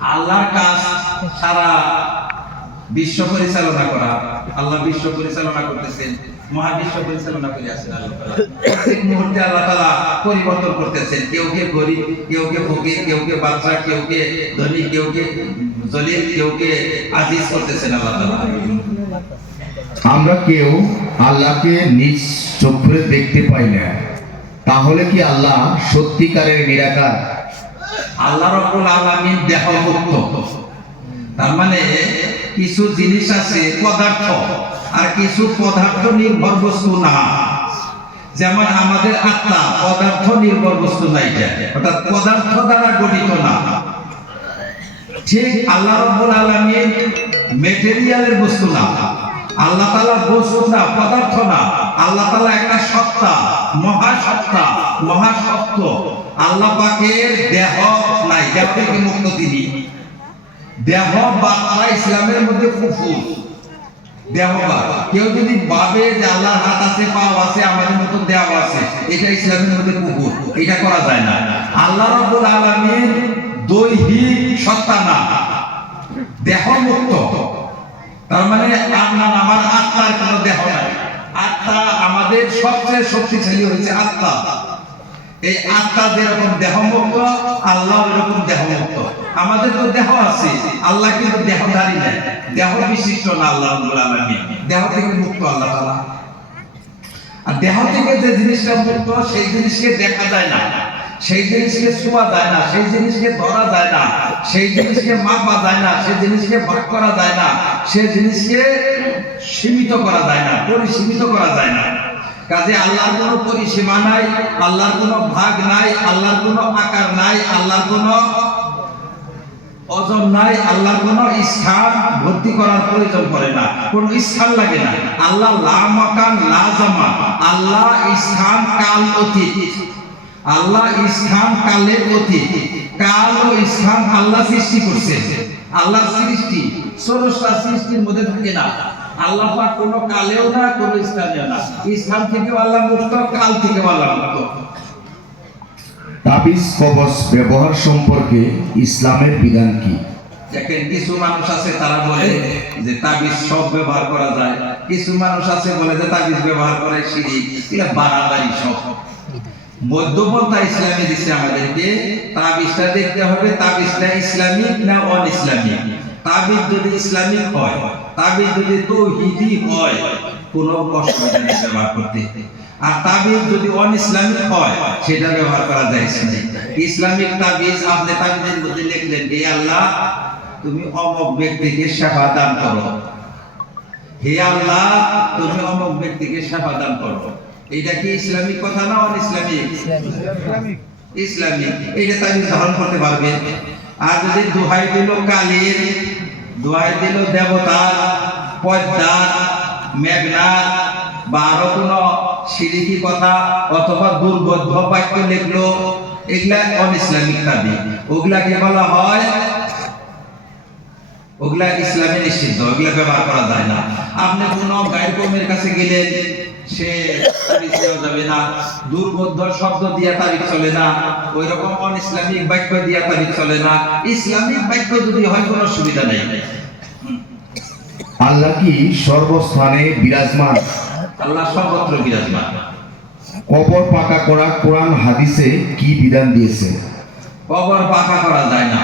আল্লাহর কাজ সারা বিশ্ব পরিচালনা করা। আল্লাহ বিশ্ব পরিচালনা করতেছেন, মহাবিশ্ব পরিচালনা করে আছেন আল্লাহ তাআলা। প্রত্যেক মুহূর্তে আল্লাহ তাআলা পরিবর্তন করতেছেন, কেউ কে গরীব, কেউ কে ফকির, কেউ কে বাদশা, কেউ কে ধনী, কেউ কে জলিল, কেউ কে আজিজ করতেছেন আল্লাহ তাআলা। আমরা কেউ আল্লাহকে নিজ চোখে দেখতে পাই না, তাহলে কি আল্লাহ সত্যিকারের নিরাকার? আল্লাহ রাব্বুল আলামিন দেহমুক্ত। তার মানে কিছু জিনিস আছে পদার্থ, আর কিছু পদার্থ নির্ভর বস্তু না। যেমন আমাদের আত্মা পদার্থ নির্ভর বস্তু না, এটা অর্থাৎ পদার্থ দ্বারা গঠিত না। ঠিক আল্লাহ রাব্বুল আলামিন ম্যাটেরিয়ালের বস্তু না, আল্লাহ তাআলা বস্তু না, পদার্থ না। আল্লাহ তাআলা একটা সত্তা, মহাসত্তা, মহাসত্য। আল্লাহ পাকের দেহ নাই, দেহ থেকে মুক্ত তিনি। দেহ বা ইসলামের মধ্যে কুফর। দেহ বা কেউ যদি ভাবে যে আল্লাহর হাত আছে, পা আছে, আমাদের মতো দেহ আছে, এটা ইসলামের মধ্যে কুফর, এটা করা যায় না। আল্লাহ রাব্বুল আলামিন দৈহিক সত্তা না, দেহ মুক্ত। তার মানে আমার আত্মার কোনো দেহ নাই। আত্মা আমাদের সবচেয়ে শক্তিশালী হয়েছে আত্মা। এই আত্মা যেরকম দেহমুক্ত, আল্লাহ এরকম দেহমুক্ত। আমাদের তো দেহ আছে, আল্লাহ কিন্তু দেহধারী নাই, দেহ বিশিষ্ট না আল্লাহ রাব্বুল আলামিন। দেহ থেকে মুক্ত আল্লাহ তাআলা। আর দেহ থেকে যে জিনিসটা মুক্ত, সেই জিনিসকে দেখা যায় না, সেই জিনিসকে ছোঁয়া যায় না, সেই জিনিসকে ধরা যায় না, সেই জিনিসকে মাপা যায় না, সেই জিনিসকে ভাগ করা যায় না, সেই জিনিসকে সীমিত করা যায় না, পরিসীমিত করা যায় না। কাজে আল্লাহর কোনো পরিসীমা নাই, আল্লাহর কোনো ভাগ নাই, আল্লাহর কোনো আকার নাই, আল্লাহর কোনো ওজন নাই, আল্লাহর কোনো স্থান ভর্তি করার প্রয়োজন পড়ে না, কোনো স্থান লাগে না। আল্লাহ লা মাকান লা জামান, আল্লাহ স্থান কাল অতীত। আল্লাহ স্থান কালের অতীত। কাল ও স্থান আল্লাহ সৃষ্টি করছে। আল্লাহর সৃষ্টি ষোড়শটা সৃষ্টির মধ্যে থাকে না। আল্লাহ পাক কোনো কালেও না, কোনো স্থানেও না। স্থান থেকেও আল্লাহ মুক্ত, কাল থেকেও আল্লাহ মুক্ত। তাবিজ কবজ ব্যবহার সম্পর্কে ইসলামের বিধান কি? দেখেন, কিছু মানুষ আছে তারা বলে যে তাবিজ সব ব্যবহার করা যায়, কিছু মানুষ আছে বলে যে তাবিজ ব্যবহার করে শিরক। এটা বাড়াবাড়ি সব। মধ্যপন্থা ইসলামী দিচ্ছে আমাদেরকে। তাবিজটা দেখতে হবে তাবিজটা ইসলামিক না অন ইসলামিক। তাবিজ যদি ইসলামিক হয়, তাবিজ যদি তাওহীদি হয়, কোনো অসুবিধা নেই ব্যবহার করতে। আর তাবিজ যদি অন ইসলামিক হয়, সেটা ব্যবহার করা যায় না। ইসলামিক তাবিজ আপনি তাবিজের মধ্যে লিখলেন, হে আল্লাহ তুমি অমুক ব্যক্তিকে সেবা দান করো, হে আল্লাহ তুমি অমুক ব্যক্তিকে সেবা দান করো। এটা কি ইসলামিক কথা না অন ইসলামিক? ইসলামিক। এইটা তাবিজ ধারণ করতে পারবেন। আর যদি দোহাই দিল কালীর, দোহাই দিল দেবতার, পদ্মার, মেঘনার, বা আরো কোনো শিরকি কথা অথবা দুর্বোধ্য বাক্য লিখলো, এগুলা অন ইসলামিক তাবিজ। ওগুলাকে বলা হয়, ওগুলা ইসলামে নিষিদ্ধ, ওগুলা ব্যবহার করা যায় না। আপনি কোনো গায়ের কর্মীর কাছে গেলেন, সে তাবিজ দেওয়া যাবে না। দুর্বোধ্য শব্দ দিয়া তাবিজ চলে না, ওই রকম অন ইসলামিক বাক্য দিয়া তাবিজ চলে না। ইসলামিক বাক্য যদি হয় কোনো সুবিধা নেই। আল্লাহ কি সর্বস্থানে বিরাজমান? আল্লাহ সর্বত্র বিরাজমান। কবর পাকা করা কোরআন হাদিসে কি বিধান দিয়েছে? কবর পাকা করা যায় না।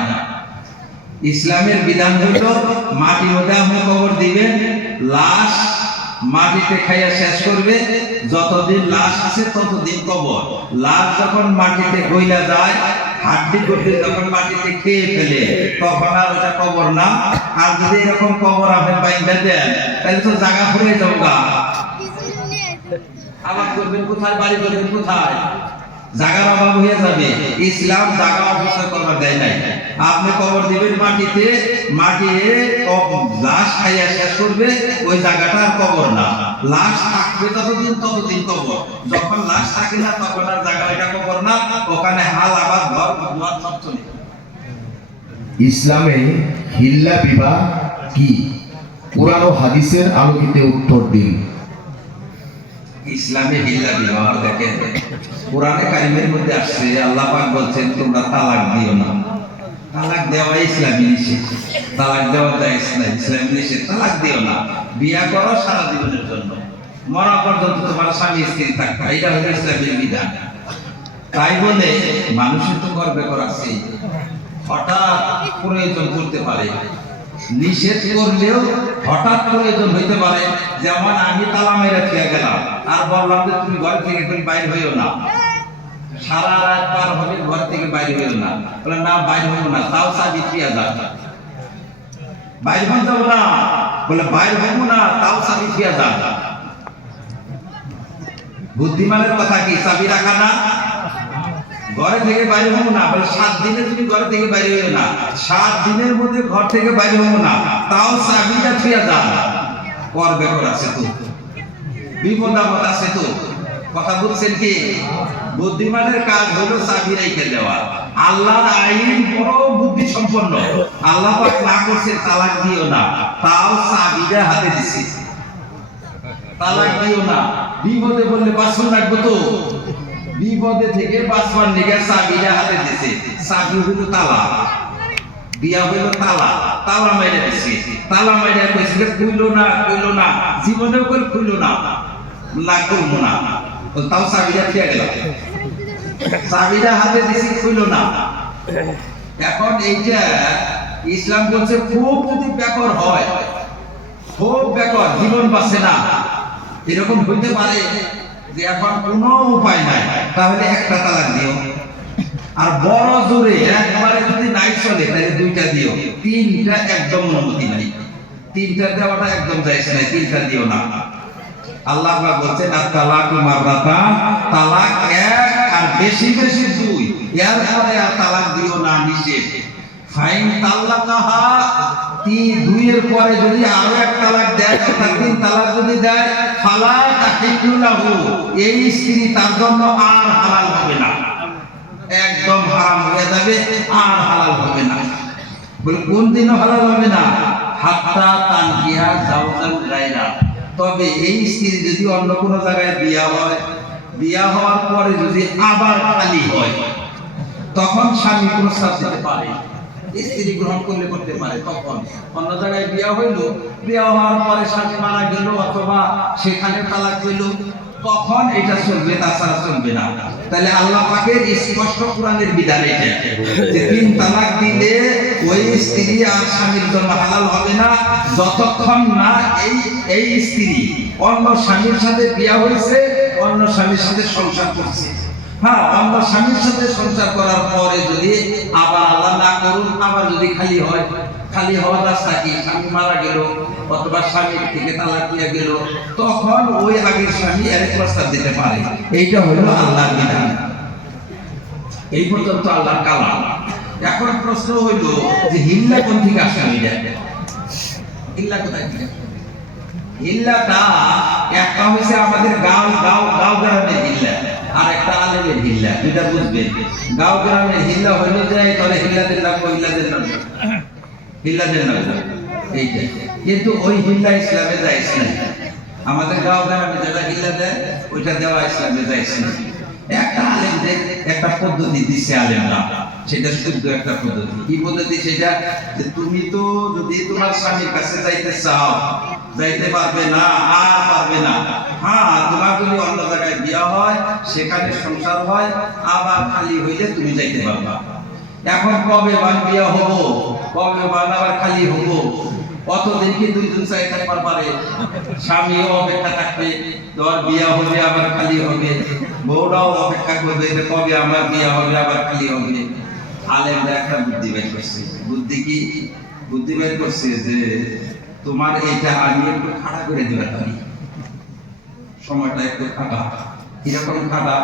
ইসলামের বিধান হলো মাটির মধ্যে আপনি কবর দিবেন, লাশ মাটিতে খাইয়া শেষ করবে, যতদিন লাশ আছে ততদিন কবর। লাশ যখন মাটিতে গইলা যায়, হাড্ডি গুড্ডি যখন মাটিতে খেয়ে ফেলে, তখন আর ওটা কবর না। আর যদি এরকম কবর আপনি বাইন্ধা দেন, তাহলে তো জায়গা ফুরে যাওগা। আবাদ করবেন কোথায়, বাড়ি করবেন কোথায়? জায়গার অভাব হয়ে যাবে। ইসলাম জায়গা অপচয় করবার দেয় নাই। আপনি কবর দিবেন মাটিতে, মাটিতে লাশ খাইয়া শেষ করবে, ওই জায়গাটা আর কবর না। লাশ থাকবে ততদিন ততদিন কবর, যখন লাশ থাকে না তখন আর জায়গা এটা কবর না। ওখানে হাল আবাদ ঘর দুয়ার সব চলে। ইসলামে হিল্লা বিবাহ কি? কোরআন ও হাদিসের আলোকিতে উত্তর দিন। ইসলামে হিল্লা বিবাহ দেখেন, কোরআনে কারিমের মধ্যে আসছে, আল্লাহ পাক বলছেন তোমরা তালাক দিও না। তালাক দেওয়া ইসলামী নিষেধ, তালাক দেওয়া যায় ইসলামী নিষেধ। তালাক দিও না, বিয়া করো সারা জীবনের জন্য, মরা পর্যন্ত তোমার স্বামী স্ত্রী থাকবে, এটা হলো ইসলামের বিধান। তাই বলে মানুষের তো গর্বে করাচ্ছে, হঠাৎ প্রয়োজন করতে পারে, নিষেধ করলেও হঠাৎ প্রয়োজন হইতে পারে। যেমন আমি তালা মেরে খেয়ে গেলাম আর বললাম যে তুমি ঘর থেকে তুমি বাইরে হইও না, সারা রাত পার হবে ঘর থেকে বাইরে হইও না, বলে না বাইরে হইও না, তাও চাবি 3000, বাইরে হয়ে যাবো না, বলে বাইরে হইব না, তাও চাবি 3000। বুদ্ধিমানের কথা কি চাবি রাখা না? ঘরে থেকে বাইরে হবো না, বলে 7 দিনে তুমি ঘরে থেকে বাইরে হইও না, 7 দিনের মধ্যে ঘর থেকে বাইরে হবো না, তাও চাবিটা 3000। করবে করাছে তো, বিপদ আপদ আছে তো, কথা বলছেন কি? বুদ্ধিমানের কাজ হলো চাবি রেখে দেওয়া। আল্লাহর আইন বড় বুদ্ধি সম্পন্ন, আল্লাহ পাক না করছে তালাক দিও না, তাও চাবিটা হাতে দিছে। তালাক দিও না, বিপদে বললে বাসন রাখবো তো, বিপদে থেকে বাঁচবার নিগে চাবিটা হাতে দিছে। চাবি হইল তালা, বিয়া হইল তালা, তালা মাইরা দিছে। তালা মাইরা কইছে খুইলো না, খুইলো না, জীবনেও কই খুইলো না, না করবো না, তাও চাবিটা খেয়ে গেল, চাবিটা হাতে দিছি, খুইলো না। এখন এইটা ইসলাম বলছে খুব যদি ব্যাকর হয়, খুব ব্যাকর, জীবন বাঁচে না, এরকম হইতে পারে যে এখন কোনো উপায় নাই, তাহলে একটা তালাক দিও। আর বড় জোরে একবারে যদি নাই চলে তাহলে 2টা দিও, 3টা একদম অনুমতি নাই, 3টা দেওয়াটা একদম জায়েজ নাই, 3টা দিও না। আল্লাহ পাক বলছেন আত-তালাকু মাররাতান, তালাক 1 আর বেশি বেশি 2, এর পরে আর তালাক দিও না, নিষেধ। ফাইন তাল্লাকাহা, 2 এর পরে যদি আরো 1 তালাক দেয়, অর্থাৎ 3 তালাক যদি দেয়, ফালা তাহিল্লু লাহু, এই স্ত্রী তার জন্য আর হালাল হবে না, একদম হারাম হয়ে যাবে, আর হালাল হবে না। বলে কোন দিনও হালাল হবে না? হাত্তা তানকিহা যাওজান গায়রা, তবে এই স্ত্রী যদি অন্য কোনো জায়গায় বিয়া হয়, বিয়া হওয়ার পরে যদি আবার খালি হয়, তখন স্বামী প্রস্তাব দিতে পারে, স্ত্রী গ্রহণ করলে করতে পারে। তখন অন্য জায়গায় বিয়া হইল, বিয়া হওয়ার পরে স্বামী মারা গেল অথবা সেখানে তালাক হইল, তখন এটা চলবে, তাছাড়া চলবে না। তাহলে আল্লাহ পাকের স্পষ্ট কোরআনের বিধান এটা যে 3 তালাক দিলে ওই স্ত্রী আর স্বামীর জন্য হালাল হবে না, যতক্ষণ না এই স্ত্রী অন্য স্বামীর সাথে বিয়া হয়েছে, অন্য স্বামীর সাথে সংসার করছে। হ্যাঁ, অন্য স্বামীর সাথে সংসার করার পরে যদি আবার আল্লাহ না করুন, আবার যদি খালি হয়, খালি হওয়ার রাস্তা কি? স্বামী মারা গেল অথবা স্বামীর থেকে তালাক দিয়ে গেল, তখন ওই আগের স্বামী এর প্রস্তাব দিতে পারে। এইটা হলো আল্লাহর বিধান। এই পর্যন্ত আল্লাহর কালাম। এখন প্রশ্ন হইল যে হিল্লা কোন থেকে আসে? হিল্লা কোথায় থেকে? হিল্লাটা একটা হইছে আমাদের গাঁও গ্রামের হিল্লা, আর একটা আলেমের হিল্লা, দুইটা বুঝবেন। গাঁও গ্রামের হিল্লা হইল যে তবে হিল্লাদের নাম হিল্লাদের নাম এইটা, কিন্তু ওই হিল্লা ইসলামে যাইছে না। আমাদের গাঁও গ্রামে যেটা হিল্লা দেয় ওইটা দেওয়া ইসলামে যাইছে না। একটা আলেমদের একটা পদ্ধতি দিছে আলেমরা, সেটা শুদ্ধ একটা পদ্ধতি। কি পদ্ধতি সেটা? যে তুমি তো যদি তোমার স্বামীর কাছে যাইতে চাও, যাইতে পারবে না, আর পারবে না। হ্যাঁ, তোমার যদি অন্য জায়গায় বিয়া হয়, সেখানে সংসার হয়, আবার খালি হইলে তুমি যাইতে পারবা। এখন কবে বান বিয়া হবো, কবে বান আবার খালি হবো, অতদিন কি 2 জন চাই থাকবার পারে? স্বামীও অপেক্ষা থাকবে, তোর বিয়া হবে আবার খালি হবে, বউটাও অপেক্ষা করবে যে কবে আমার বিয়া হবে আবার খালি হবে। আলেমরা একটা বুদ্ধি বের করছে। বুদ্ধি কি? বুদ্ধি বের করছে যে তোমার এটা আমি একটু খাড়া করে দিতে পারি, সময়টা একটু খাটা। কিরকম খাটা?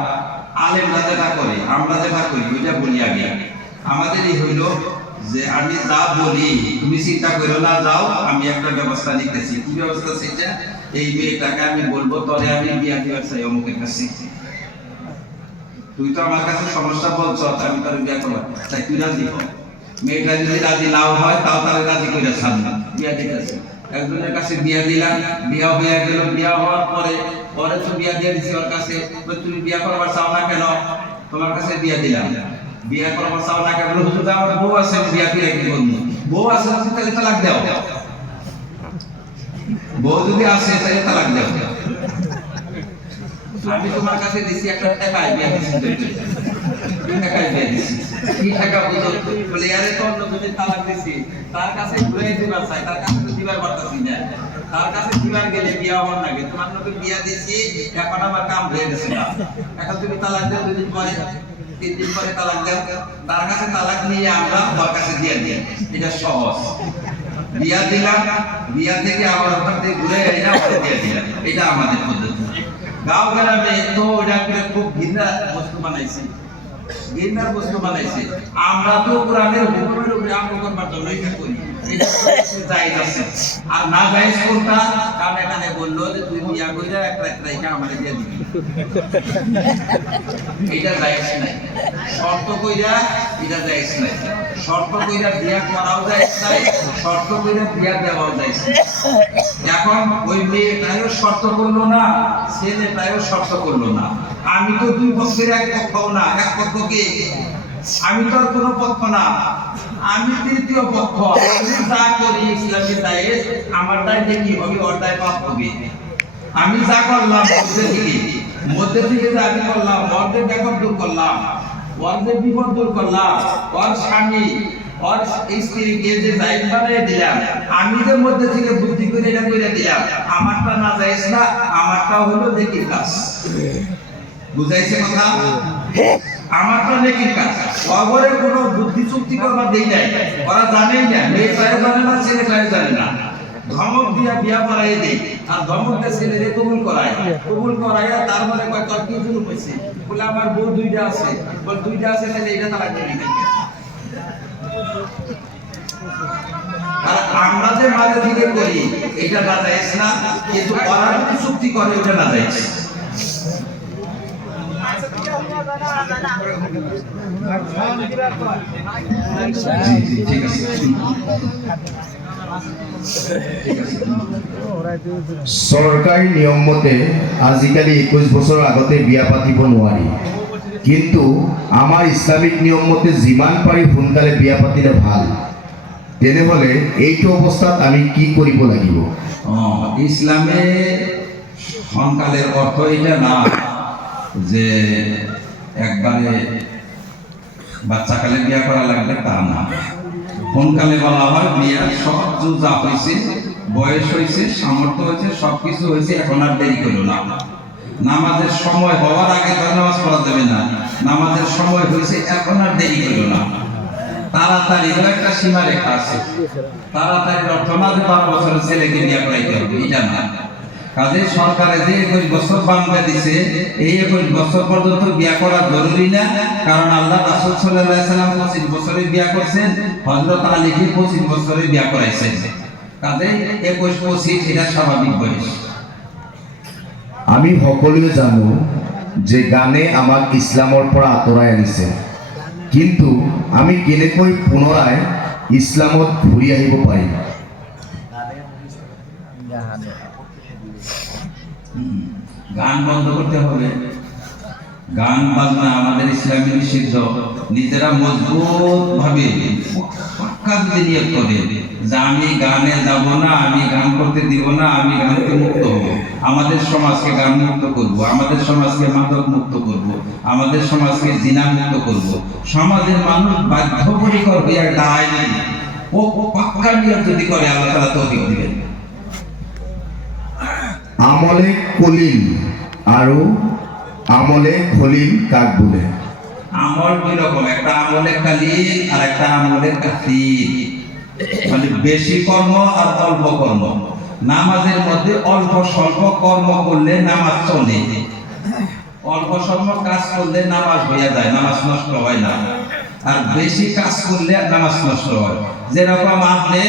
আলেমরা যেটা করে, আমরা যেটা করি ওইটা বলি আগে। আমাদের এই হইল যে আমি যা বলি তুমি চিন্তা করো না, যাও আমি একটা ব্যবস্থা নিতেছি। কি ব্যবস্থা সেটা? এই মেয়েটাকে আমি বলবো তবে আমি বিয়া দিবার চাই অমুকের কাছে, তুই তো আমার কাছে সমস্যা বলছ, আমি তার বিয়া করবো, তাই তুই রাজি হ। মেয়েটা যদি রাজি নাও হয় তাও তার রাজি করে ছাড়বে, বিয়া দিতেছে। একজনের কাছে বিয়া দিলাম, বিয়া হয়ে গেল, বিয়া হওয়ার পরে তো বিয়া দিয়ে দিছি ওর কাছে, তুমি বিয়া করবার চাও না কেন? তোমার কাছে বিয়া দিলাম, বিয়া করার চাও না কেবল হুজুর আমার বউ আছে বিয়া করে কি করবো বউ আছে তাহলে তালাক দাও বউ যদি আসে তাহলে তালাক দাও আমি তোমার কাছে দিছি একটা টাকা বিয়া দিছি টাকা বিয়া দিছি কি টাকা বুঝো বলে আরে তো অন্য যদি তালাক দিছি তার কাছে ঘুরে দিবার চাই তার কাছে তো দিবার পারতাছি না তার কাছে দিবার গেলে বিয়া হওয়ার লাগে তোমার নকে বিয়া দিছি এখন আমার কাম হয়ে গেছে না এখন তুমি তালাক দাও 2 দিন পরে 3 দিন পরে তালাক দাও তার কাছে তালাক নিয়ে আমরা তার কাছে দিয়ে দিই এটা সহজ বিয়া দিলাম বিয়া থেকে আবার ওখান থেকে ঘুরে এসে আবার দিয়ে দিলাম এটা আমাদের পদ্ধতি গাঁও গ্রামে তো এটা খুব ঘৃণা বস্তু বানাইছে ঘৃণার বস্তু বানাইছে আমরা তো কোরআনের হুকুমের উপরে আমল করবার জন্য এটা করি এটা জায়েজ আছে আর না জায়েজ কোনটা কানে কানে বললো যে তুই বিয়া কইরা এক রাত রাইখা আমারে দিয়ে দিবি এটা জায়েজ নাই শর্ত কইরা এটা জায়েজ নাই শর্ত কইরা বিয়া করাও জায়েজ নাই শর্ত কইরা বিয়া দেওয়াও জায়েজ নাই এখন ওই মেয়েটাও শর্ত করলো না ছেলেটাও শর্ত করলো না আমি তো দুই পক্ষের এক পক্ষ না এক পক্ষ কে আমি তো আর কোনো পক্ষ না আমি তৃতীয় পক্ষ আমি যা করি ইসলামী জায়েজ আমার দায় কি হবে ওর দায় পাপ হবে আমি যা করলাম মধ্যে থেকে যা আমি করলাম ওর ব্যাকআপ দূর করলাম ওর বিপদ দূর করলাম ওর স্বামী ওর স্ত্রীকে যে জায়েজ বানিয়ে দিলাম আমি যে মধ্যে থেকে বুদ্ধি করে এটা করে দিলাম আমারটা না জায়েজ না আমারটা হলো নেকির কাজ বুঝাইছে কথা আমারটা নেকির কাজ ওরে কোনো বুদ্ধি চুক্তি করবার দেই নাই ওরা জানেই না মেয়েটাও জানে না ছেলেটাও জানে না ধমক দিয়া বিয়া পড়াই দেই আর ধমক দিয়ে ছেলেরে কবুল করাইয়া তার মানে কয় তোর কি জুলুম হইছে বলে আমার বউ দুইটা আছে বল দুইটা আছে তাহলে এটা তালাক দিবি না আর আমরা যে মাঝে থেকে করি এটা না জায়েজ না কিন্তু ওরা যদি চুক্তি করে এটা না জায়েজ ঠিক আছে চৰকাৰী নিয়ম মতে আজিকালি 21 বছৰৰ আগতে বিয়া পাতিব নোৱাৰি কিন্তু আমাৰ ইছলামিক নিয়ম মতে যিমান পাৰি সোনকালে বিয়া পাতিলে ভাল তেনেহলে এইটো অৱস্থাত আমি কি কৰিব লাগিব ইসলামে সোনকালের অর্থ এটা না যে একবারে বাচ্চাকালে বিয়া করা লাগবে তা না সোনকালে বলা হয় বিয়া সব যা হয়েছে বয়স হয়েছে সামর্থ্য হয়েছে সবকিছু হয়েছে এখন আর দেরি করো না নামাজের সময় হওয়ার আগে তো নামাজ পড়া যাবে না নামাজের সময় হয়েছে এখন আর দেরি করো না তাড়াতাড়ি একটা সীমা রেখা আছে তাড়াতাড়ি অর্থ না যে 12 বছরের ছেলেকে বিয়া করাইতে হবে এটা না কাজে সরকারে যে 21 বছর বান্ধা দিছে এই 21 বছর পর্যন্ত বিয়া করা জরুরি না কারণ আল্লাহ রাসূল সাল্লাল্লাহু আলাইহি সাল্লাম 25 বছরে বিয়া করছেন হযরত আলীকে 25 বছরে বিয়া করাইছেন কাজে 21-25 এটা স্বাভাবিক বয়স আমি সকলোৱে জানো যে গানে আমাক ইছলামৰ পৰা আঁতৰাই আনিছে কিন্তু আমি কেনেকৈ পুনৰাই ইছলামত ঘূৰি আহিব পাৰিম গান বন্ধ করতে হবে গান বাজনা আমাদের ইসলামী নিষিদ্ধ নিজেরা মজবুত ভাবে পাক্কা যদি নিয়ত করে যে আমি গানে যাব না আমি গান করতে দিব না আমি গান থেকে মুক্ত হব আমাদের সমাজকে গান মুক্ত করব আমাদের সমাজকে মাদক মুক্ত করব আমাদের সমাজকে জিনা মুক্ত করব সমাজের মানুষ বাধ্যপরিকর হয়ে একটা আইন ও পাক্কা নিয়ত যদি করে আল্লাহ তাআলা তৌফিক দিবেন আমলে কলিল আৰু আমলে খলিল কাক বলে আমল দুই রকম একটা আমলে কালিল আর একটা আমলে কাসির মানে বেশি কর্ম আর অল্প কর্ম নামাজের মধ্যে অল্প স্বল্প কর্ম করলে নামাজ চলে অল্প স্বল্প কাজ করলে নামাজ হয়ে যায় নামাজ নষ্ট হয় না আর বেশি কাজ করলে নামাজ নষ্ট হয় যেরকম আপনি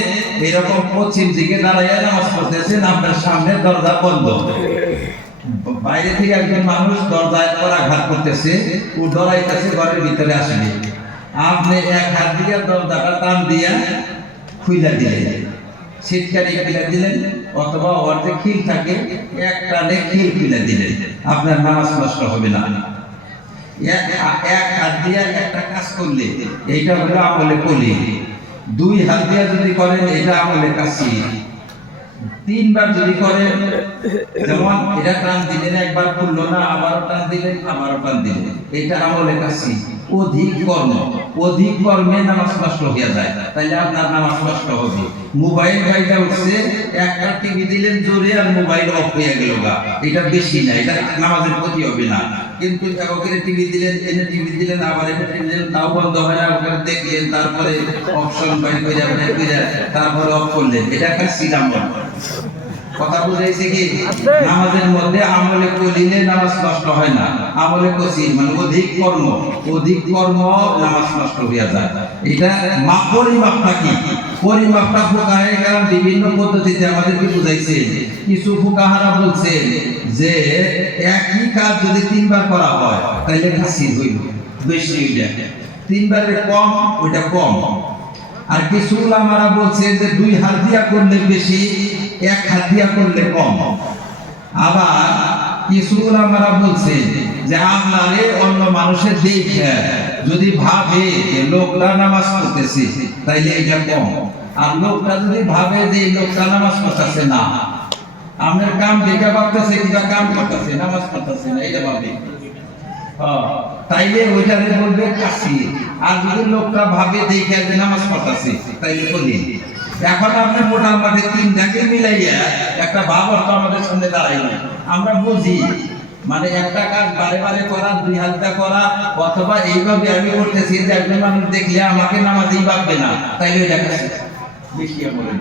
এরকম পশ্চিম দিকে দাঁড়াইয়া নামাজ পড়তেছেন আপনার সামনে দরজা বন্ধ বাইরে থেকে একজন মানুষ দরজায় আঘাত করতেছে ও ডরাইতেছে ঘরের ভিতরে আসবে আপনি এক হাত দিয়ে দরজাটা টান দিয়া খুইলা দিলেন শীতকালে খুলে দিলেন অথবা ওর যে খিল থাকে এক টানে খিল খুলে দিলেন আপনার নামাজ নষ্ট হবে না এক হাত দিয়ে একটা কাজ করলে এইটা হলো আমলে কলি, দুই হাত দিয়ে যদি করেন এটা আমলে কাশি, তিনবার যদি করেন, যেমন এটা টান দিলেন একবার খুললো না, আবারও টান দিলেন, আবারও টান দিলেন, এটা আমলে কাশি। অধিক কর্মে নামাজ নষ্ট হয়ে যায়, তাইলে আপনার নামাজ নষ্ট হবে। মোবাইল গাইটা উঠছে, একটা টিভি দিলেন জোরে আর মোবাইল অফ হয়ে গেল গা, এটা বেশি না, এটা নামাজের ক্ষতি হবে না। কিন্তু ওখানে টিভি দিলেন, এনে টিভি দিলেন, আবার এটা টিভি দিলেন, তাও বন্ধ হয় না, ওখানে দেখলেন, তারপরে অপশন বাইর করে তারপরে অফ করলেন, এটা একটা সিলাম। কথা বুঝাইছে কি? নামাজের মধ্যে আমলে কলিলে নামাজ নষ্ট হয় না, আমলে কসি মানে অধিক কর্ম নামাজ নষ্ট হয়ে যায়। এটা পরিমাপটা কি? পরিমাপটা ফুকাহারা বিভিন্ন পদ্ধতিতে আমাদেরকে বুঝাইছে। কিছু ফুকাহারা বলছে যে একই কাজ যদি তিনবার করা হয় তাহলে কাসির হইল, বেশি হইলে, তিনবারের কম ওইটা কম। আর কিছু উলামারা বলছে যে দুই হাত দিয়া করলে বেশি, এক হাত দিয়া করলে কম। আবার কিছু উলামারা বলছে যে আপনারে অন্য মানুষের দেখে যদি ভাবে যে লোকটা নামাজ পড়তেছে তাইলে এটা কম, আর লোকটা যদি ভাবে যে লোকটা নামাজ পড়তেছে না, আপনার কাম দেখে ভাবতেছে কিংবা কাম করতেছে, নামাজ পড়তেছে না, এটা ভাবে, তাইলে ওইটারে বলবে কাশি। আর যদি লোকটা ভাবে দেখে যে নামাজ পড়তেছে তাইলে বলি। এখন আপনি মোটামুটি তিনটাকে মিলাইয়া একটা ভাব অর্থ আমাদের সামনে দাঁড়াই না, আমরা বুঝি মানে একটা কাজ বারে বারে করা, দুই হাতটা করা, অথবা এইভাবে আমি করতেছি যে একজন মানুষ দেখলে আমাকে নামাজই ভাববে না, তাইলে ওইটা কাশি বেশি বলে।